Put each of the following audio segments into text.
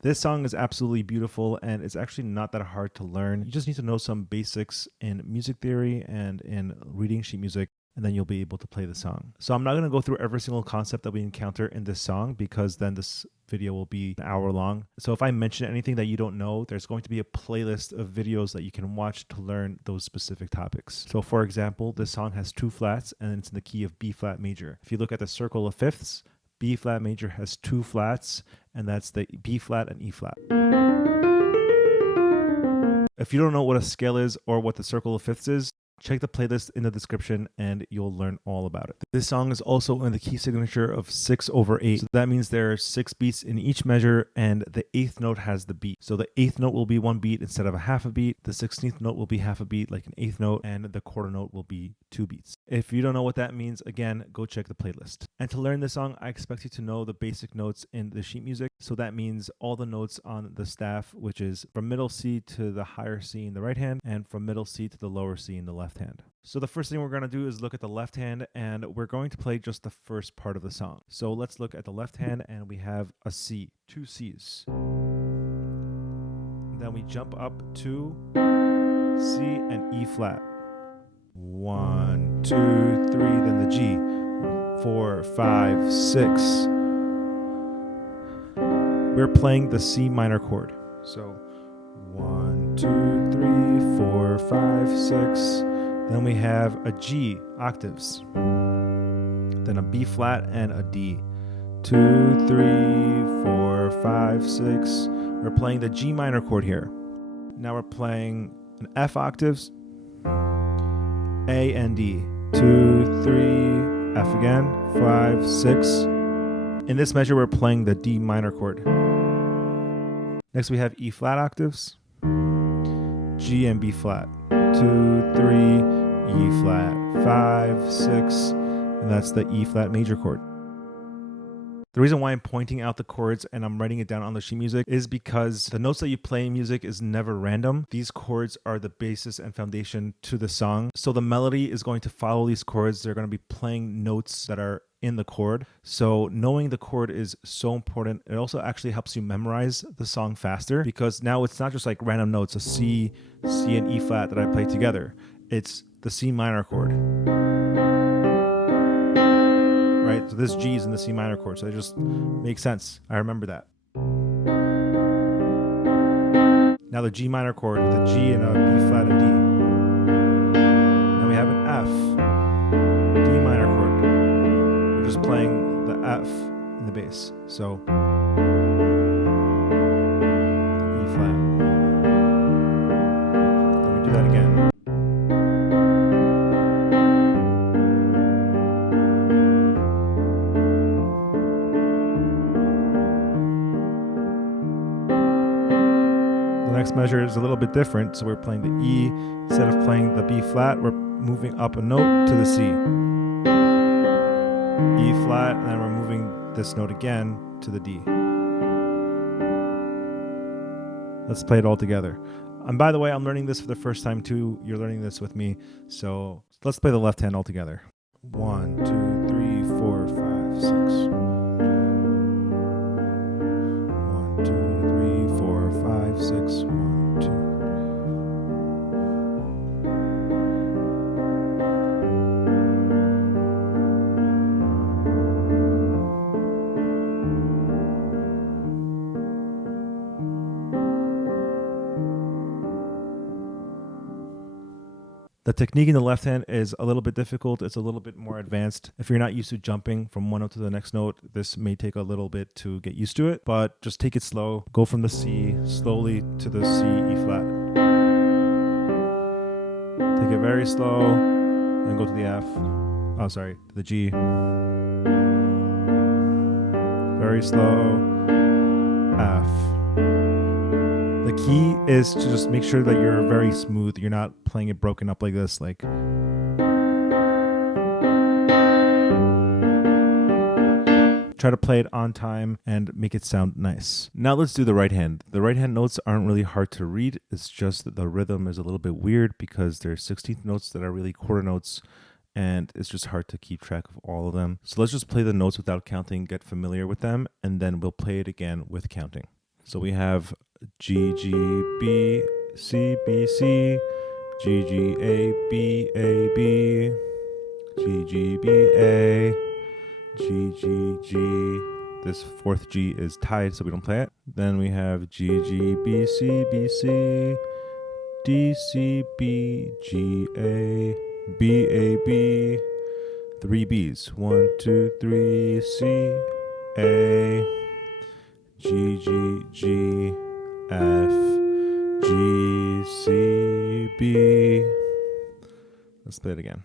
This song is absolutely beautiful, and it's actually not that hard to learn. You just need to know some basics in music theory and in reading sheet music, and then you'll be able to play the song. So I'm not going to go through every single concept that we encounter in this song, because then this video will be an hour long. So if I mention anything that you don't know, there's going to be a playlist of videos that you can watch to learn those specific topics. So for example, this song has 2 flats and it's in the key of B flat major. If you look at the circle of fifths, B flat major has 2 flats, and that's the B flat and E flat. If you don't know what a scale is or what the circle of fifths is, check the playlist in the description and you'll learn all about it. This song is also in the key signature of 6/8. So that means there are 6 beats in each measure, and the 8th note has the beat. So the 8th note will be 1 beat instead of a half a beat. The 16th note will be half a beat like an 8th note, and the quarter note will be 2 beats. If you don't know what that means, again, go check the playlist. And to learn this song, I expect you to know the basic notes in the sheet music. So that means all the notes on the staff, which is from middle C to the higher C in the right hand, and from middle C to the lower C in the left hand. So the first thing we're going to do is look at the left hand, and we're going to play just the first part of the song. So let's look at the left hand, and we have a C, 2 C's. Then we jump up to C and E flat. 1, 2, 3, then the G. 4, 5, 6. We're playing the C minor chord. So 1, 2, 3, 4, 5, 6. Then we have a G, octaves. Then a B flat and a D. 2, 3, 4, 5, 6. We're playing the G minor chord here. Now we're playing an F octaves, A and D. 2, 3, F again, 5, 6. In this measure, we're playing the D minor chord. Next, we have E flat octaves, G and B flat. 2, 3, E flat, 5, 6, and that's the E flat major chord. The reason why I'm pointing out the chords and I'm writing it down on the sheet music is because the notes that you play in music is never random. These chords are the basis and foundation to the song. So the melody is going to follow these chords. They're going to be playing notes that are in the chord. So knowing the chord is so important. It also actually helps you memorize the song faster, because now it's not just like random notes, a C, C and E flat that I play together. It's the C minor chord. Right? So this G is in the C minor chord. So it just makes sense. I remember that. Now the G minor chord with a G and a B flat and D. Now we have an F, D minor chord. We're just playing the F in the bass. So E flat. Then we do that again. Next measure is a little bit different, so we're playing the E instead of playing the B flat. We're moving up a note to the C, E flat, and then we're moving this note again to the D. Let's play it all together. And by the way, I'm learning this for the first time too. You're learning this with me, so let's play the left hand all together. 1, 2, 3, 4, 5, 6. 1, 2, 3, 4, 5, 6. 1, 2. The technique in the left hand is a little bit difficult. It's a little bit more advanced. If you're not used to jumping from one note to the next note, this may take a little bit to get used to it, but just take it slow. Go from the C slowly to the C, E flat. Take it very slow, then go to the F. Oh, sorry, to the G. Very slow, F. The key is to just make sure that you're very smooth. You're not playing it broken up like this. Like, try to play it on time and make it sound nice. Now let's do the right hand. The right hand notes aren't really hard to read. It's just that the rhythm is a little bit weird because there's 16th notes that are really quarter notes, and it's just hard to keep track of all of them. So let's just play the notes without counting, get familiar with them, and then we'll play it again with counting. So we have G, G, B, C, B, C, G, G, A, B, A, B, G, G, B, A, G, G, G. This fourth G is tied, so we don't play it. Then we have G, G, B, C, B, C, D, C, B, G, A, B, A, B. 3 B's. 1, 2, 3, C, A, G, G, G, F, G, C, B. Let's play it again.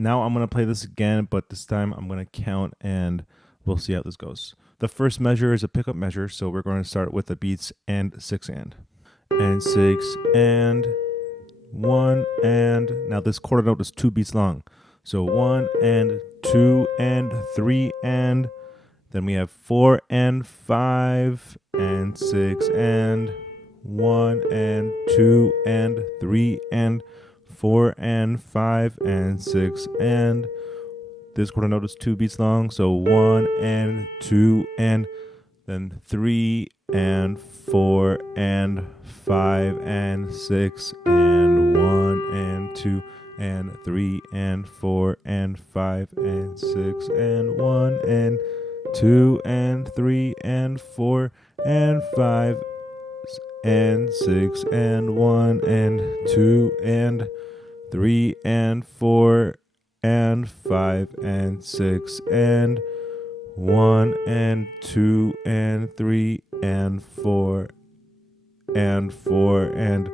Now I'm going to play this again, but this time I'm going to count and we'll see how this goes. The first measure is a pickup measure, so we're going to start with the beats and 6 and 6 and 1 and. Now this quarter note is 2 beats long. So 1 and 2 and 3 and. Then we have 4 and 5 and 6 and 1 and 2 and 3 and 4 and 5 and 6 and. This quarter note is 2 beats long, so 1 and 2 and then 3 and 4 and 5 and 6 and 1 and 2 and 3 and 4 and 5 and 6 and 1 and 2 and 3 and 4 and 5 and 6 and 1 and 2 and 3 and 4 and 5 and 6 and 1 and 2 and 3 and 4 and 4 and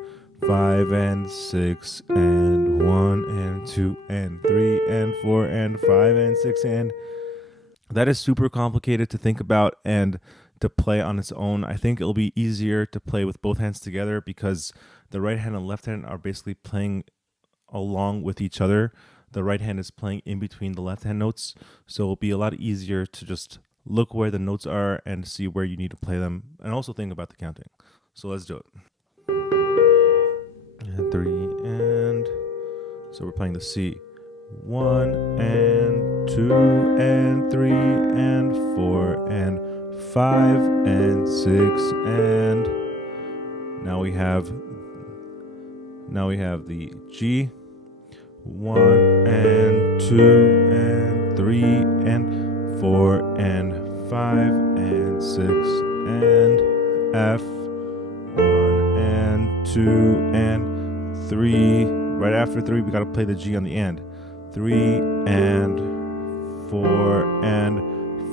5 and 6 and 1 and 2 and 3 and 4 and 5 and 6 and. That is super complicated to think about and to play on its own. I think it'll be easier to play with both hands together because the right hand and left hand are basically playing along with each other. The right hand is playing in between the left hand notes, so it'll be a lot easier to just look where the notes are and see where you need to play them, and also think about the counting. So let's do it. And 3 and. So we're playing the C. 1 and 2 and 3 and 4 and 5 and 6 and. Now we have the G. 1 and 2 and 3 and 4 and 5 and 6 and F. 1 and 2 and 3. Right after 3, we got to play the G on the end. 3 and 4 and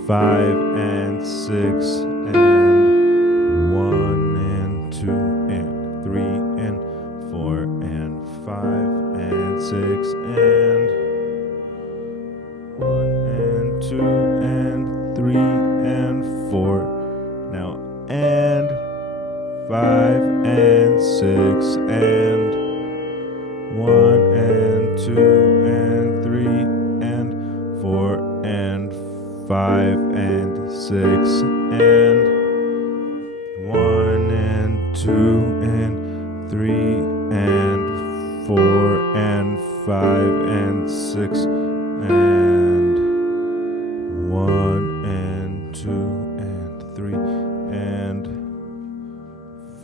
5 and 6 and 1 and 2 and 3 and 4 and 5 and 6 and 1 and 2 and 3 and 4. Now and 5 and 6 and 1 and 2 and 3 and 4 and 5 and 6 and 1 and 2 and 3 and 4 and 5 and 6 and 1 and 2 and 3 and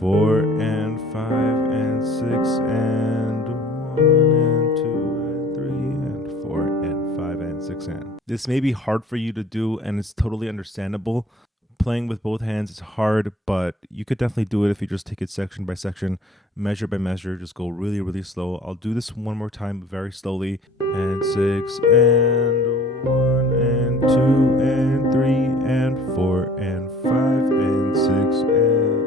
4 and 5 and 6 and 1 and 2 and 3 and 4 and 5 and 6 and. This may be hard for you to do, and it's totally understandable. Playing with both hands is hard, but you could definitely do it if you just take it section by section, measure by measure, just go really, really slow. I'll do this one more time very slowly. And 6 and 1 and 2 and 3 and 4 and 5 and 6 and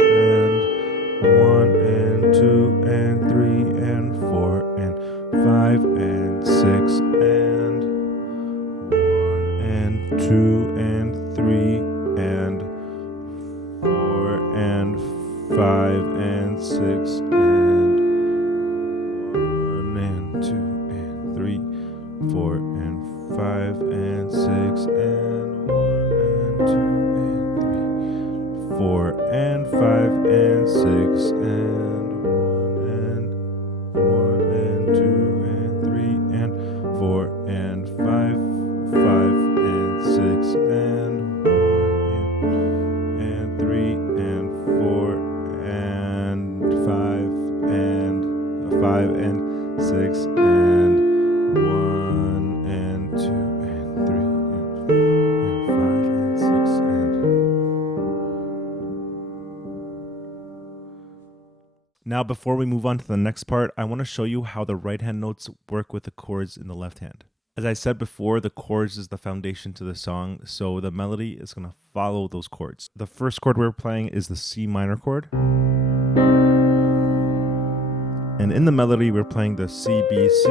1 and 2 and 3 and 4 and 5 and 6 and 1 and 2 and 3 and 4 and 5 and 6 and 1 and 2 and 3, 4 and 5 and 6 and 1 and 2 and 3, 4 and 5 and 6 and 1 and 2 and 3 and 4 and 5, 5 and 6 and 1 and 3 and 4 and 5 and 6 and 1 and 2 and 3 and 5 and 6 and. Now, before we move on to the next part, I want to show you how the right hand notes work with the chords in the left hand. As I said before, the chords is the foundation to the song, so the melody is going to follow those chords. The first chord we're playing is the C minor chord. And in the melody, we're playing the C, B, C.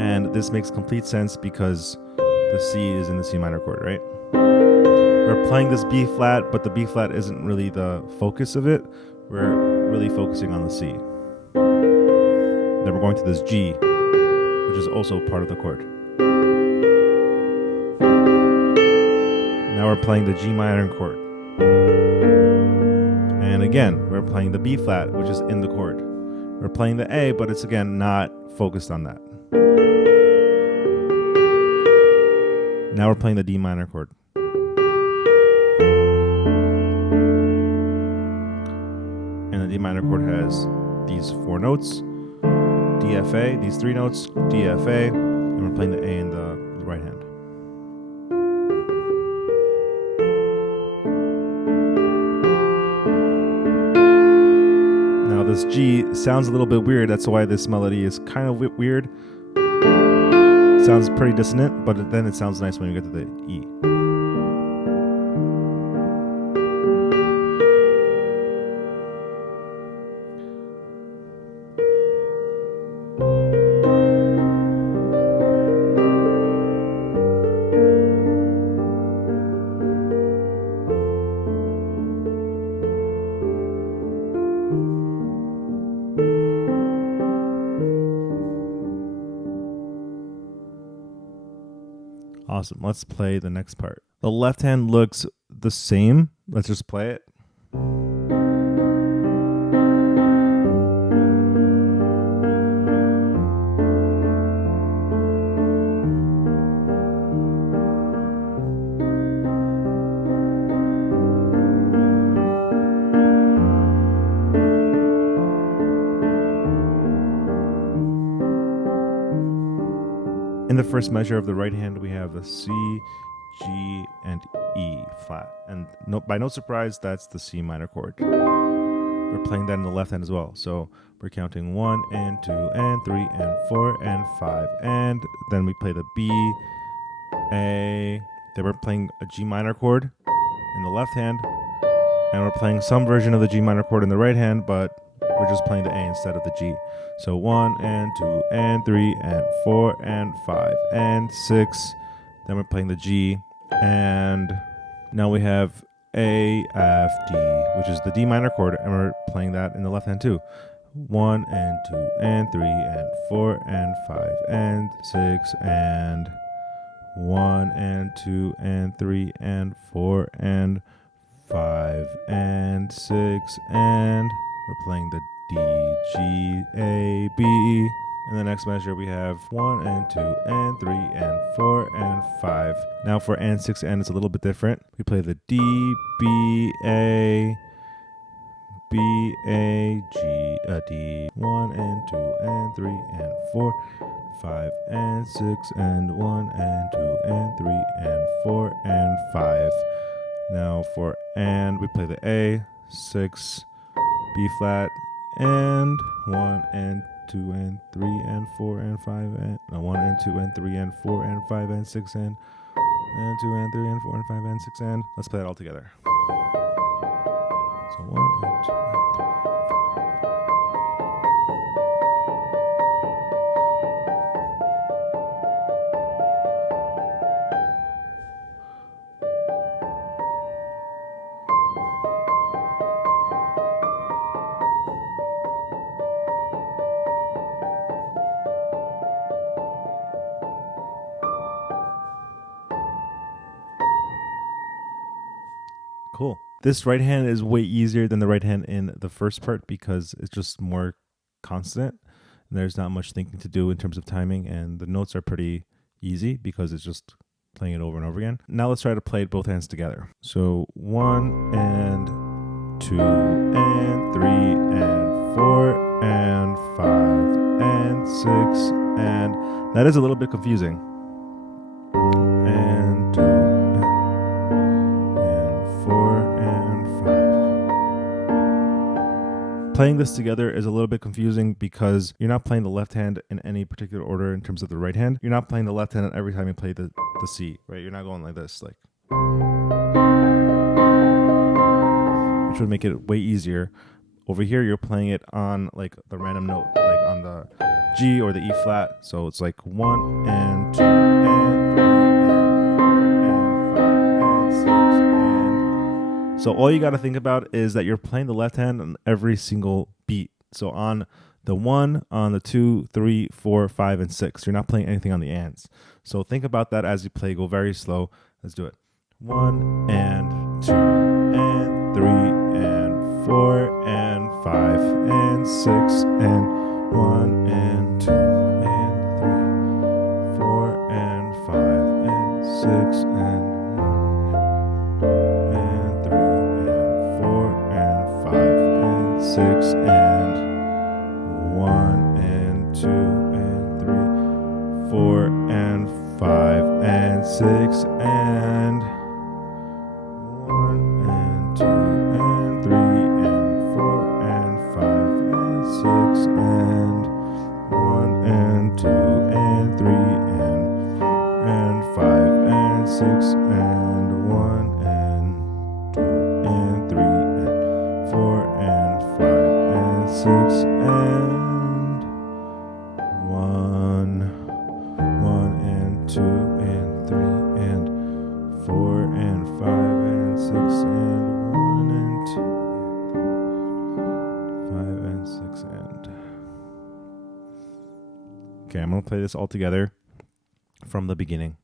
And this makes complete sense because the C is in the C minor chord, right? We're playing this B flat, but the B flat isn't really the focus of it. We're really focusing on the C. Then we're going to this G, which is also part of the chord. Now we're playing the G minor chord. And again, we're playing the B flat, which is in the chord. We're playing the A, but it's again not focused on that. Now we're playing the D minor chord. And the D minor chord has these 4 notes, D, F, A, these 3 notes, D, F, A, and we're playing the A in the right hand. Now this G sounds a little bit weird, that's why this melody is kind of weird. It sounds pretty dissonant, but then it sounds nice when you get to the E. Awesome. Let's play the next part. The left hand looks the same. Let's just play it. In the first measure of the right hand, we have the C, G, and E flat. And by no surprise, that's the C minor chord. We're playing that in the left hand as well. So we're counting 1 and 2 and 3 and 4 and 5. And then we play the B, A. Then we're playing a G minor chord in the left hand. And we're playing some version of the G minor chord in the right hand, but we're just playing the A instead of the G. So 1 and 2 and 3 and 4 and 5 and 6. Then we're playing the G. And now we have A, F, D, which is the D minor chord. And we're playing that in the left hand too. 1 and 2 and 3 and 4 and 5 and 6 and 1 and 2 and 3 and 4 and 5 and 6 and we're playing the D, G, A, B. In the next measure, we have 1 and 2 and 3 and 4 and 5. Now for and 6 and, it's a little bit different. We play the D, B, A, B, A, G, D. 1 and 2 and 3 and 4, 5 and 6 and 1 and 2 and 3 and 4 and 5. Now for and, we play the A, 6, B flat, and 1 and 2 and 3 and 4 and 5 and 1 and 2 and 3 and 4 and 5 and 6 and 2 and 3 and 4 and 5 and 6 and let's play it all together. So 1 and 2 and 3. Cool. This right hand is way easier than the right hand in the first part because it's just more constant. And there's not much thinking to do in terms of timing, and the notes are pretty easy because it's just playing it over and over again. Now let's try to play it both hands together. So 1 and 2 and 3 and 4 and 5 and 6 and that is a little bit confusing. And 2 and 4 and 5. Playing this together is a little bit confusing because you're not playing the left hand in any particular order in terms of the right hand. You're not playing the left hand every time you play the C, right? You're not going like this, like, which would make it way easier. Over here, you're playing it on like the random note, like on the G or the E flat. So it's like 1 and 2 and 3 and 4 and 5 and 6 and. So all you got to think about is that you're playing the left hand on every single beat. So on the 1, on the 2, 3, 4, 5, and 6, you're not playing anything on the ands. So think about that as you play. Go very slow. Let's do it. 1 and 2 and 3 and 4 and 5 and 6 and 1 and 2 and 3, 4 and 5 and 6 and 1 and 3 and 4 and 5 and 6 and 1 and 2 and 3, 4 and 5 and 6 and 1 and 2 and 3 and 4 and 5 and 6 and 1 and 2 and 3 and 5 and 6 and 1 and 2 and 3 and 4 and 5 and 6 and 1 and 2 and 3 and 4 and 5 and 6 and 1 and 2 and 5 and 6 and. Okay, I'm going to play this all together from the beginning.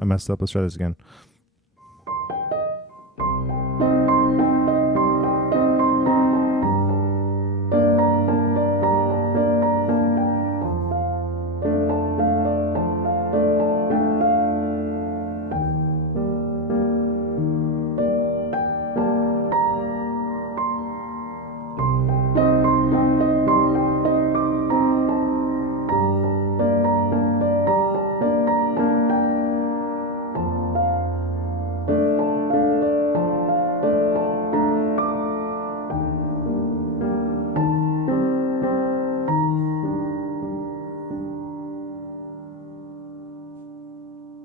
I messed up. Let's try this again.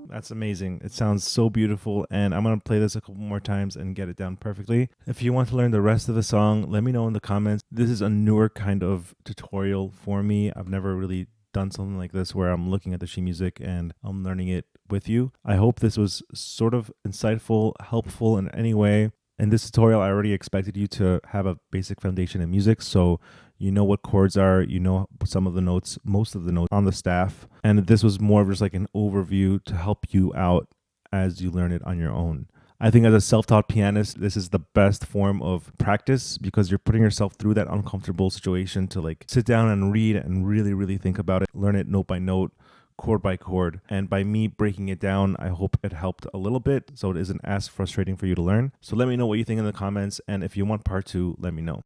That's amazing. It sounds so beautiful, and I'm going to play this a couple more times and get it down perfectly. If you want to learn the rest of the song, let me know in the comments. This is a newer kind of tutorial for me. I've never really done something like this where I'm looking at the sheet music and I'm learning it with you. I hope this was sort of insightful, helpful in any way. In this tutorial, I already expected you to have a basic foundation in music, so you know what chords are, you know some of the notes, most of the notes on the staff. And this was more of just like an overview to help you out as you learn it on your own. I think as a self-taught pianist, this is the best form of practice because you're putting yourself through that uncomfortable situation to like sit down and read and really, really think about it, learn it note by note, chord by chord. And by me breaking it down, I hope it helped a little bit so it isn't as frustrating for you to learn. So let me know what you think in the comments. And if you want part 2, let me know.